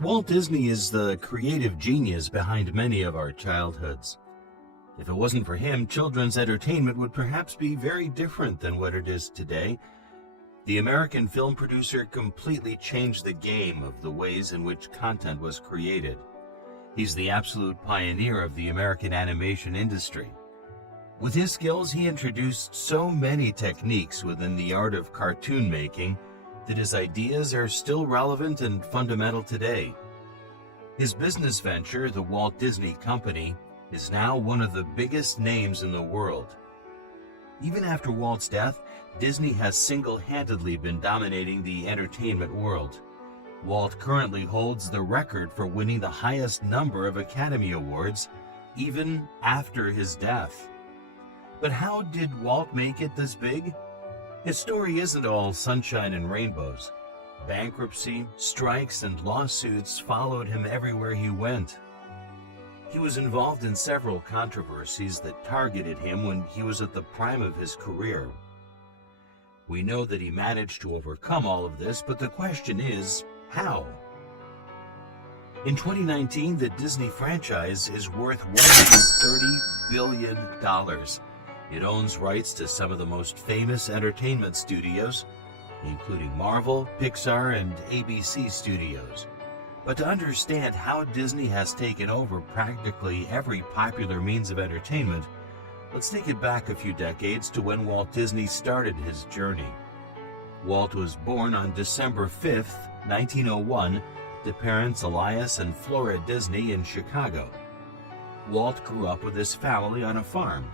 Walt Disney is the creative genius behind many of our childhoods. If it wasn't for him, children's entertainment would perhaps be very different than what it is today. The American film producer completely changed the game of the ways in which content was created. He's the absolute pioneer of the American animation industry. With his skills, he introduced so many techniques within the art of cartoon making that his ideas are still relevant and fundamental today. His business venture, the Walt Disney Company, is now one of the biggest names in the world. Even after Walt's death, Disney has single-handedly been dominating the entertainment world. Walt currently holds the record for winning the highest number of Academy Awards, even after his death. But how did Walt make it this big? His story isn't all sunshine and rainbows. Bankruptcy, strikes, and lawsuits followed him everywhere he went. He was involved in several controversies that targeted him when he was at the prime of his career. We know that he managed to overcome all of this, but the question is, how? In 2019, the Disney franchise is worth $130 billion. It owns rights to some of the most famous entertainment studios, including Marvel, Pixar, and ABC Studios. But to understand how Disney has taken over practically every popular means of entertainment, let's take it back a few decades to when Walt Disney started his journey. Walt was born on December 5th, 1901, to parents Elias and Flora Disney in Chicago. Walt grew up with his family on a farm.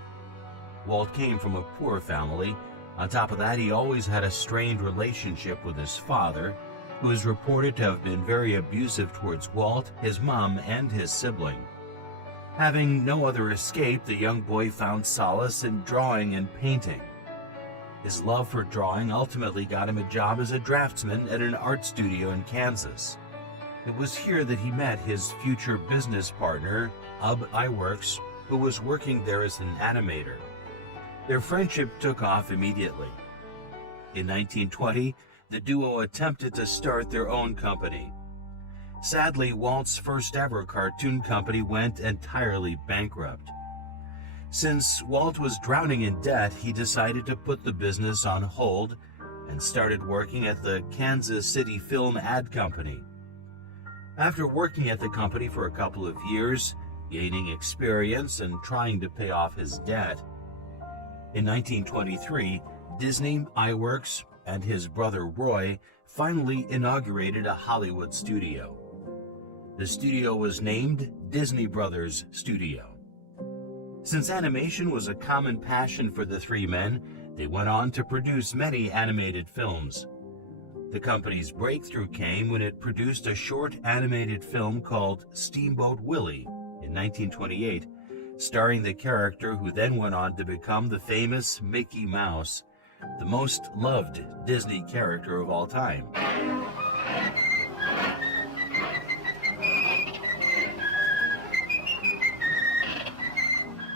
Walt came from a poor family. On top of that, he always had a strained relationship with his father, who is reported to have been very abusive towards Walt, his mom, and his sibling. Having no other escape, the young boy found solace in drawing and painting. His love for drawing ultimately got him a job as a draftsman at an art studio in Kansas. It was here that he met his future business partner, Ub Iwerks, who was working there as an animator. Their friendship took off immediately. In 1920, the duo attempted to start their own company. Sadly, Walt's first ever cartoon company went entirely bankrupt. Since Walt was drowning in debt, he decided to put the business on hold and started working at the Kansas City Film Ad Company. After working at the company for a couple of years, gaining experience and trying to pay off his debt, in 1923, Disney, Iwerks, and his brother Roy finally inaugurated a Hollywood studio. The studio was named Disney Brothers Studio. Since animation was a common passion for the three men, they went on to produce many animated films. The company's breakthrough came when it produced a short animated film called Steamboat Willie in 1928, starring the character who then went on to become the famous Mickey Mouse, the most loved Disney character of all time.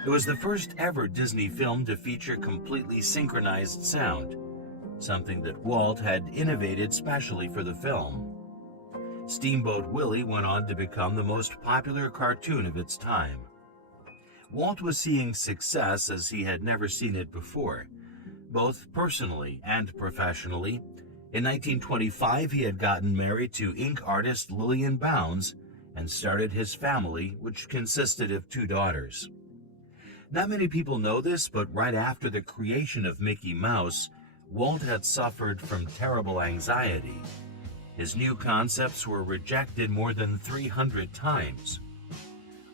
It was the first ever Disney film to feature completely synchronized sound, something that Walt had innovated specially for the film. Steamboat Willie went on to become the most popular cartoon of its time. Walt was seeing success as he had never seen it before, both personally and professionally. In 1925, he had gotten married to ink artist Lillian Bounds and started his family, which consisted of 2 daughters. Not many people know this, but right after the creation of Mickey Mouse, Walt had suffered from terrible anxiety. His new concepts were rejected more than 300 times.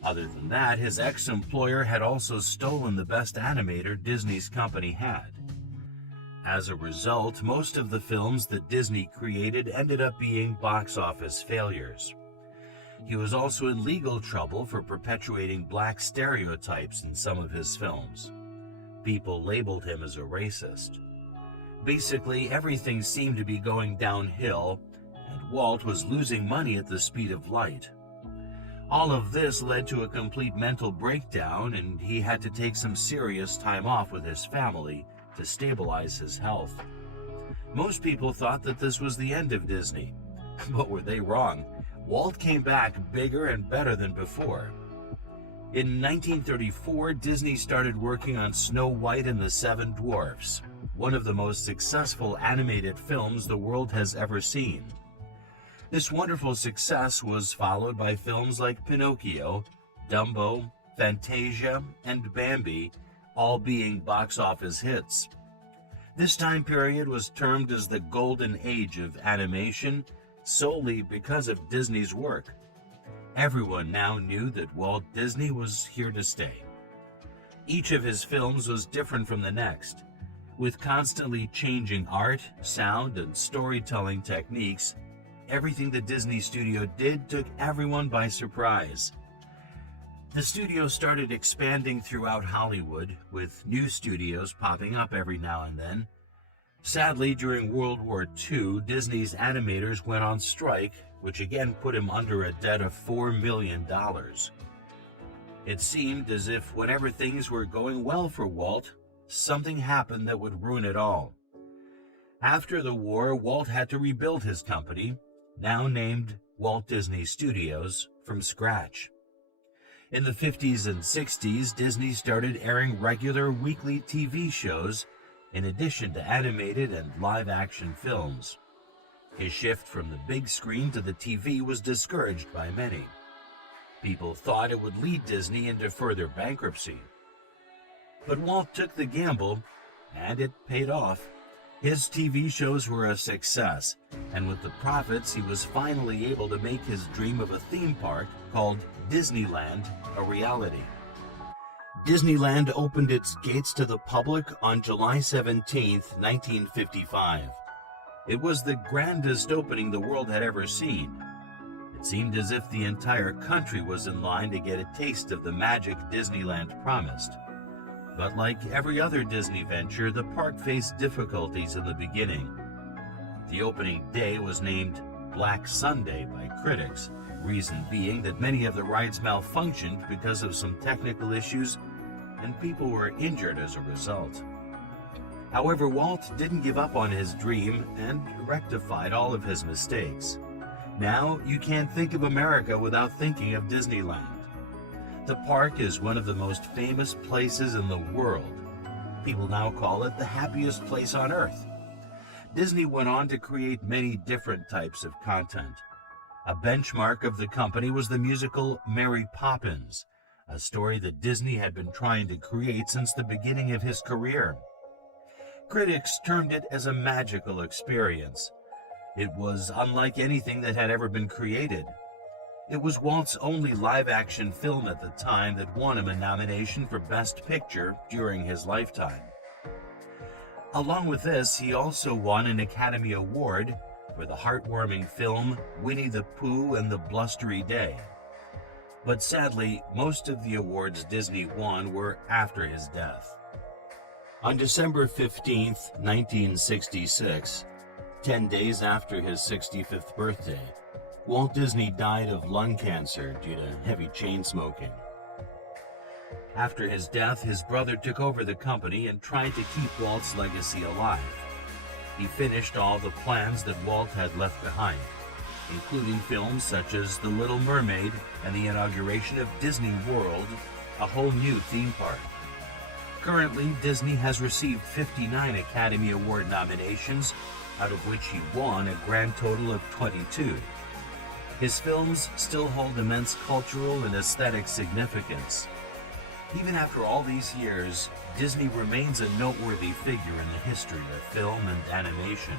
Other than that, his ex-employer had also stolen the best animator Disney's company had. As a result, most of the films that Disney created ended up being box office failures. He was also in legal trouble for perpetuating black stereotypes in some of his films. People labeled him as a racist. Basically, everything seemed to be going downhill, and Walt was losing money at the speed of light. All of this led to a complete mental breakdown, and he had to take some serious time off with his family to stabilize his health. Most people thought that this was the end of Disney, but were they wrong? Walt came back bigger and better than before. In 1934, Disney started working on Snow White and the Seven Dwarfs, one of the most successful animated films the world has ever seen. This wonderful success was followed by films like Pinocchio, Dumbo, Fantasia, and Bambi, all being box office hits. This time period was termed as the golden age of animation solely because of Disney's work. Everyone now knew that Walt Disney was here to stay. Each of his films was different from the next. With constantly changing art, sound, and storytelling techniques, everything the Disney studio did took everyone by surprise. The studio started expanding throughout Hollywood, with new studios popping up every now and then. Sadly, during World War II, Disney's animators went on strike, which again put him under a debt of $4 million. It seemed as if whenever things were going well for Walt, something happened that would ruin it all. After the war, Walt had to rebuild his company, now named Walt Disney Studios, from scratch. In the 50s and 60s, Disney started airing regular weekly TV shows in addition to animated and live-action films. His shift from the big screen to the TV was discouraged by many. People thought it would lead Disney into further bankruptcy. But Walt took the gamble, and it paid off. His TV shows were a success, and with the profits, he was finally able to make his dream of a theme park called Disneyland a reality. Disneyland opened its gates to the public on July 17, 1955. It was the grandest opening the world had ever seen. It seemed as if the entire country was in line to get a taste of the magic Disneyland promised. But like every other Disney venture, the park faced difficulties in the beginning. The opening day was named Black Sunday by critics, reason being that many of the rides malfunctioned because of some technical issues and people were injured as a result. However, Walt didn't give up on his dream and rectified all of his mistakes. Now, you can't think of America without thinking of Disneyland. The park is one of the most famous places in the world. People now call it the happiest place on earth. Disney went on to create many different types of content. A benchmark of the company was the musical Mary Poppins, a story that Disney had been trying to create since the beginning of his career. Critics termed it as a magical experience. It was unlike anything that had ever been created. It was Walt's only live-action film at the time that won him a nomination for Best Picture during his lifetime. Along with this, he also won an Academy Award for the heartwarming film Winnie the Pooh and the Blustery Day. But sadly, most of the awards Disney won were after his death. On December 15, 1966, 10 days after his 65th birthday, Walt Disney died of lung cancer due to heavy chain smoking. After his death, his brother took over the company and tried to keep Walt's legacy alive. He finished all the plans that Walt had left behind, including films such as The Little Mermaid and the inauguration of Disney World, a whole new theme park. Currently, Disney has received 59 Academy Award nominations, out of which he won a grand total of 22. His films still hold immense cultural and aesthetic significance. Even after all these years, Disney remains a noteworthy figure in the history of film and animation.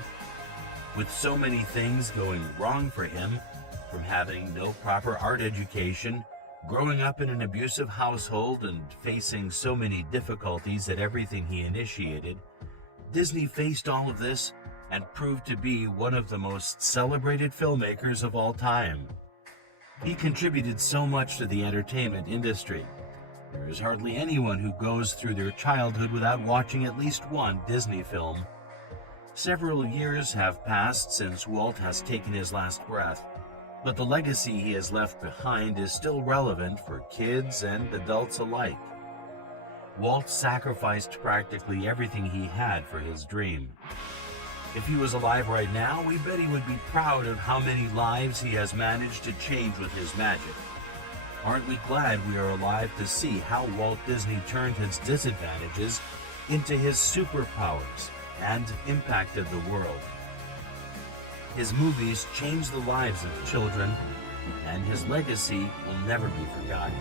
With so many things going wrong for him, from having no proper art education, growing up in an abusive household, and facing so many difficulties at everything he initiated, Disney faced all of this and proved to be one of the most celebrated filmmakers of all time. He contributed so much to the entertainment industry. There is hardly anyone who goes through their childhood without watching at least one Disney film. Several years have passed since Walt has taken his last breath, but the legacy he has left behind is still relevant for kids and adults alike. Walt sacrificed practically everything he had for his dream. If he was alive right now, we bet he would be proud of how many lives he has managed to change with his magic. Aren't we glad we are alive to see how Walt Disney turned his disadvantages into his superpowers and impacted the world? His movies changed the lives of children, and his legacy will never be forgotten.